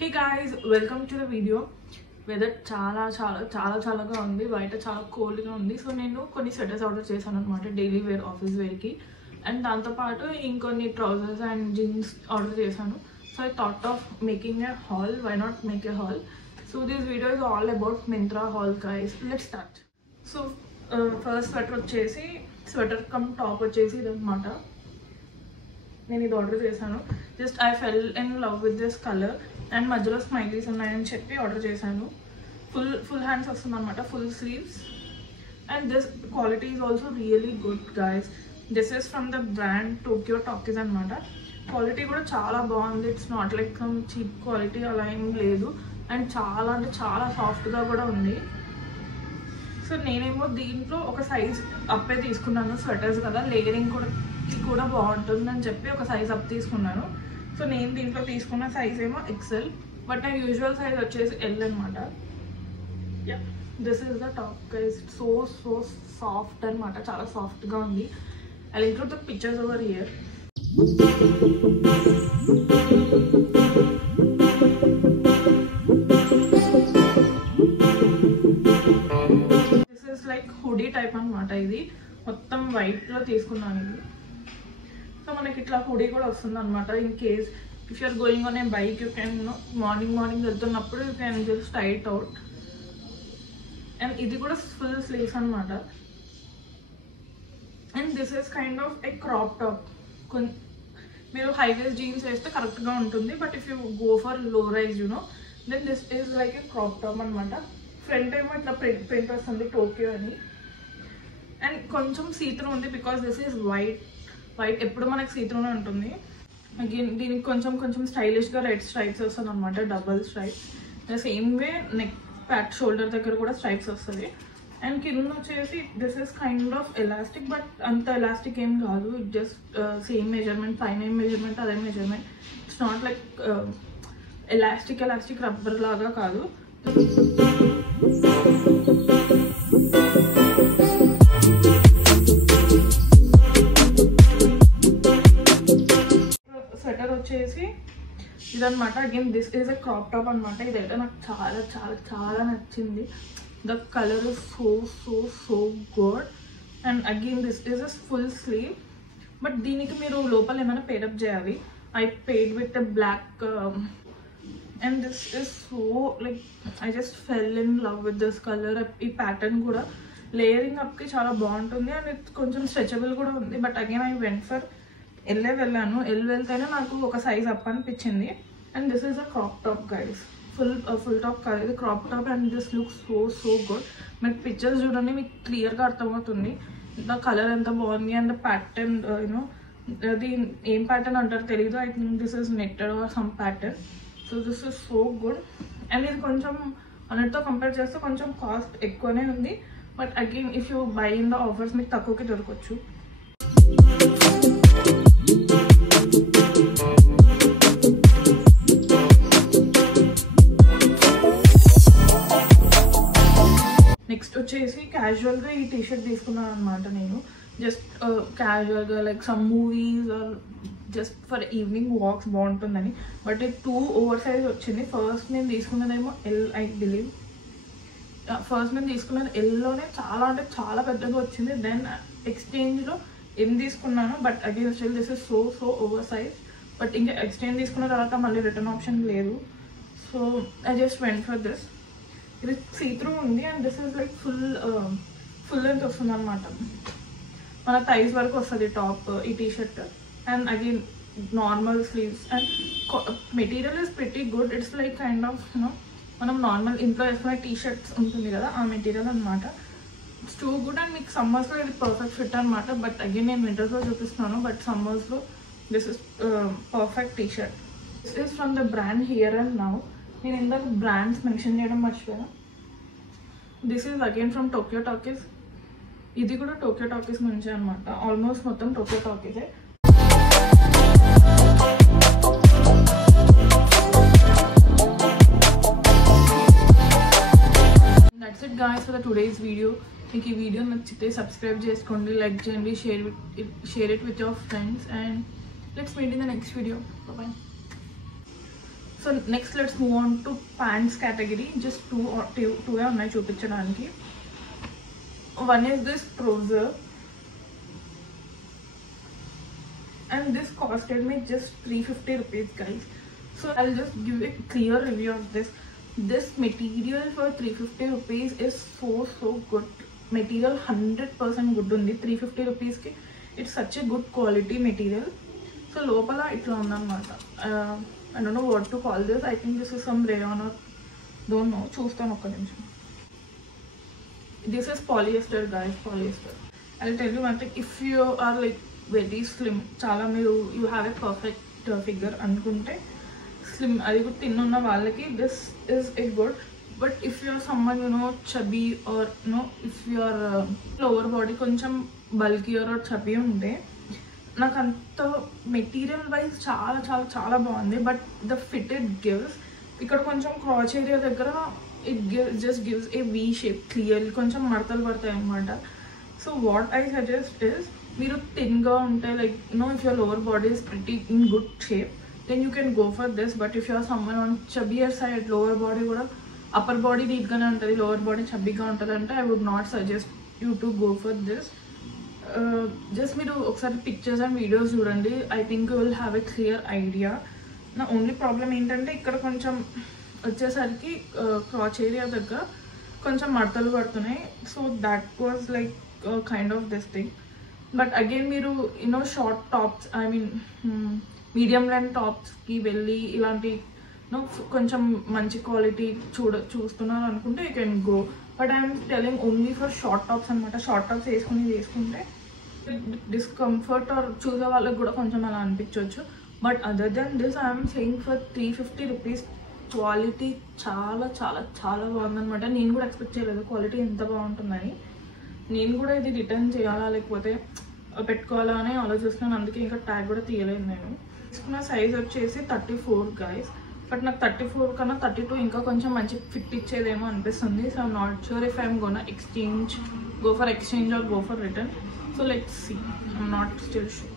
Hey guys, welcome to the video. Weather చాలా గా ఉంది. బయట చాలా కోల్డ్ గా ఉంది. సో నేను కొన్ని స్వెటర్స్ ఆర్డర్ చేశాను అన్నమాట డైలీ వేర్ ఆఫీస్ వేర్ కి. అండ్ దాంతో పాటు ఇంకొన్ని ట్రౌజర్స్ అండ్ జీన్స్ ఆర్డర్ చేశాను. So I thought of making a haul. Why not make a haul? So this video is all about Myntra haul guys. Let's start. So first sweater వచ్చేసి sweater come top వచ్చేసి ఇదన్నమాట. నేను ఇది order చేశాను. Just I full in love with this colour and మధ్యలో smileys ఉన్నాయని చెప్పి order చేశాను. ఫుల్ హ్యాండ్స్ వస్తుంది అనమాట, full sleeves. And this quality is also really good guys. This is from the brand Tokyo talkies అనమాట. Quality కూడా చాలా బాగుంది. It's not like some cheap quality అలా ఏం లేదు. అండ్ చాలా అంటే చాలా సాఫ్ట్గా కూడా ఉంది. సో నేనేమో దీంట్లో ఒక సైజ్ అప్పే తీసుకున్నాను. స్వెటర్స్ కదా, లేయరింగ్ కూడా బాగుంటుందని చెప్పి ఒక సైజ్ అప్ తీసుకున్నాను. సో నేను దీంట్లో తీసుకున్న సైజ్ ఏమో ఎక్సెల్, బట్ నా యూజువల్ సైజ్ వచ్చేసి ఎల్ అనమాట. Yeah, this is the top guys. So soft అనమాట, చాలా సాఫ్ట్గా ఉంది. I include the pictures over here. This is like hoodie type అనమాట. ఇది మొత్తం వైట్లో తీసుకున్నాను. ఇది సో మనకి ఇట్లా హుడీ కూడా వస్తుంది అనమాట. In case if you're going on a bike, you can morning వెళ్తున్నప్పుడు you can just tie it out. And ఇది కూడా ఫుల్ స్లీవ్స్ అనమాట. And this is kind of a crop top. మీరు హై వేస్ జీన్స్ వేస్తే కరెక్ట్గా ఉంటుంది. But if you go for low rise then this is like a crop top అనమాట. Front ఏమో ఇట్లా ప్రింట్ వస్తుంది టోక్యో అని. అండ్ కొంచెం సీత్రూ ఉంది బికాస్ దిస్ ఈజ్ వైట్ ఎప్పుడు మనకి సీత్రూనే ఉంటుంది. అగైన్ దీనికి కొంచెం స్టైలిష్గా రెడ్ స్ట్రైప్స్ వస్తుంది అనమాట, double stripes. Same way neck Pat shoulder దగ్గర కూడా స్ట్రైప్స్ వస్తుంది. అండ్ కింద వచ్చేసి this is kind of elastic, but అంత ఎలాస్టిక్ ఏం కాదు. ఇట్ జస్ట్ సేమ్ మెజర్మెంట్, పైన ఏం మెజర్మెంట్ అదే measurement. It's not like elastic rubber లాగా కాదు. స్వెటర్ వచ్చేసి ఇదనమాట. Again this is a crop top అనమాట. ఇదైతే నాకు చాలా నచ్చింది. The colour is so good. And again this is a full sleeve, but దీనికి మీరు లోపల ఏమైనా పేరప్ చేయాలి. I paired with a black. And this is so like I just fell in love with this colour. ఈ pattern కూడా layering అప్కి చాలా బాగుంటుంది. అండ్ ఇది కొంచెం స్ట్రెచబుల్ కూడా ఉంది. But again I went for వెళ్ళాను. వెళ్తేనే నాకు ఒక సైజ్ అప్ అనిపించింది. And this is a crop top guys. Full top కాదు, ఇది crop top. And this look so good. మీకు పిక్చర్స్ చూడండి, మీకు క్లియర్గా అర్థమవుతుంది ద కలర్ ఎంత బాగుంది. అండ్ ద ప్యాటర్న్ అది ఏం ప్యాటర్న్ అంటారు తెలియదు. I think this is netted or some pattern. So this is so good. And ఇది కొంచెం అన్నిటితో కంపేర్ చేస్తే కొంచెం కాస్ట్ ఎక్కువనే ఉంది. But again if you buy in the offers మీకు తక్కువకి దొరకవచ్చు. నెక్స్ట్ వచ్చేసి క్యాజువల్గా ఈ టీషర్ట్ తీసుకున్నాను అనమాట. నేను జస్ట్ క్యాజువల్గా like some movies or just for evening walks బాగుంటుందని. బట్ ఇది 2 ఓవర్ సైజ్ వచ్చింది. ఫస్ట్ నేను తీసుకున్నదేమో ఎల్, ఐ బిలీవ్. ఫస్ట్ నేను తీసుకున్నది ఎల్లోనే చాలా అంటే చాలా పెద్దగా వచ్చింది. దెన్ ఎక్స్చేంజ్లో ఎం తీసుకున్నాను. But again still this is so over size. But ఇంకా ఎక్స్చేంజ్ తీసుకున్న తర్వాత మళ్ళీ రిటర్న్ ఆప్షన్ లేదు. So I just went for this. ఇది సీత్రూ ఉంది. And this is like full length వస్తుంది అనమాట. మన థైస్ వరకు వస్తుంది టాప్ ఈ T shirt. And again normal sleeves. And material is pretty good. It's like kind of మనం నార్మల్ ఇంట్లో వేసుకునే టీషర్ట్స్ ఉంటుంది కదా, ఆ మెటీరియల్ అనమాట. It's too good. అండ్ మీకు సమ్మర్స్లో ఇది పర్ఫెక్ట్ ఫిట్ అనమాట. బట్ అగైన్ నేను వింటర్స్లో చూపిస్తున్నాను. బట్ సమ్మర్స్లో this is perfect T shirt. This is from the brand here and now. నేను ఇందాక బ్రాండ్స్ మెన్షన్ చేయడం మర్చిపోయాను. This is again from Tokyo Talkies. ఇది కూడా టోక్యో టాకీస్ నుంచే అనమాట. ఆల్మోస్ట్ మొత్తం టోక్యో టాకీసే. That's it guys for the today's video. మీకు ఈ వీడియో నచ్చితే సబ్స్క్రైబ్ చేసుకోండి, లైక్ చేయండి, share it with your friends. And let's meet in the next video. Bye bye. So next let's move on to pants category. Just two ఉన్నాయి చూపించడానికి. One is this trouser and this costed me just 350 rupees, guys. So I'll just give a clear review of this. This material for 350 rupees is so good. Material 100% good undi. 350 rupees ki it's such a good quality material. So lopala itla undannamata. I don't know what to call this. I think this is some rayon or don't know. Choostanu okka nimisham. This is polyester, guys. Polyester. I'll tell you one thing. If you are like very slim, చాలా మీరు you have a perfect figure అనుకుంటే slim అది కూడా తిన్నున్న వాళ్ళకి this is a good. But if you're someone chubby or if you're lower body కొంచెం bulkier are chubby ఉంటే నాకు అంత మెటీరియల్ వైజ్ చాలా చాలా చాలా బాగుంది. But the fit it gives ఇక్కడ కొంచెం క్రాచ్ ఏరియా దగ్గర it just gives a V shape clearly, కొంచెం మడతలు పడతాయి అన్నమాట. So what I suggest is మీరు థిన్గా ఉంటే like if your lower body is pretty in good shape then you can go for this. But if you're someone on chubbier side, lower body కూడా upper body నీట్గానే ఉంటుంది, lower body చబ్బీగా ఉంటుంది అంటే I would not suggest you to go for this. Just మీరు ఒకసారి pictures and videos చూడండి. I think you will have a clear idea. నా ఓన్లీ ప్రాబ్లం ఏంటంటే ఇక్కడ కొంచెం వచ్చేసరికి క్రాచ్ ఏరియా దగ్గర కొంచెం మడతలు పడుతున్నాయి. So that was like kind of this thing. But again మీరు short tops, I mean medium length టాప్స్కి వెళ్ళి ఇలాంటి కొంచెం మంచి క్వాలిటీ చూస్తున్నారు అనుకుంటే you can go. But I'm telling only for short tops అనమాట. షార్ట్ టాప్స్ వేసుకుంటే డిస్కంఫర్ట్ ఆర్ చూసే వాళ్ళకి కూడా కొంచెం అలా అనిపించవచ్చు. But other than this I'm saying for 350 rupees quality చాలా చాలా చాలా బాగుందనమాట. నేను కూడా ఎక్స్పెక్ట్ చేయలేదు క్వాలిటీ ఎంత బాగుంటుందని. నేను కూడా ఇది రిటర్న్ చేయాలా లేకపోతే పెట్టుకోవాలా అని ఆలోచిస్తున్నాను. అందుకే ఇంకా ట్యాగ్ కూడా తీయలేదు. నేను తీసుకున్న సైజ్ వచ్చేసి 34 గైస్. బట్ నాకు 34 కన్నా 32 ఇంకా కొంచెం మంచి ఫిట్ ఇచ్చేదేమో అనిపిస్తుంది. So I'm not sure if I'm gonna go for exchange or go for return. So let's see, I'm not still sure.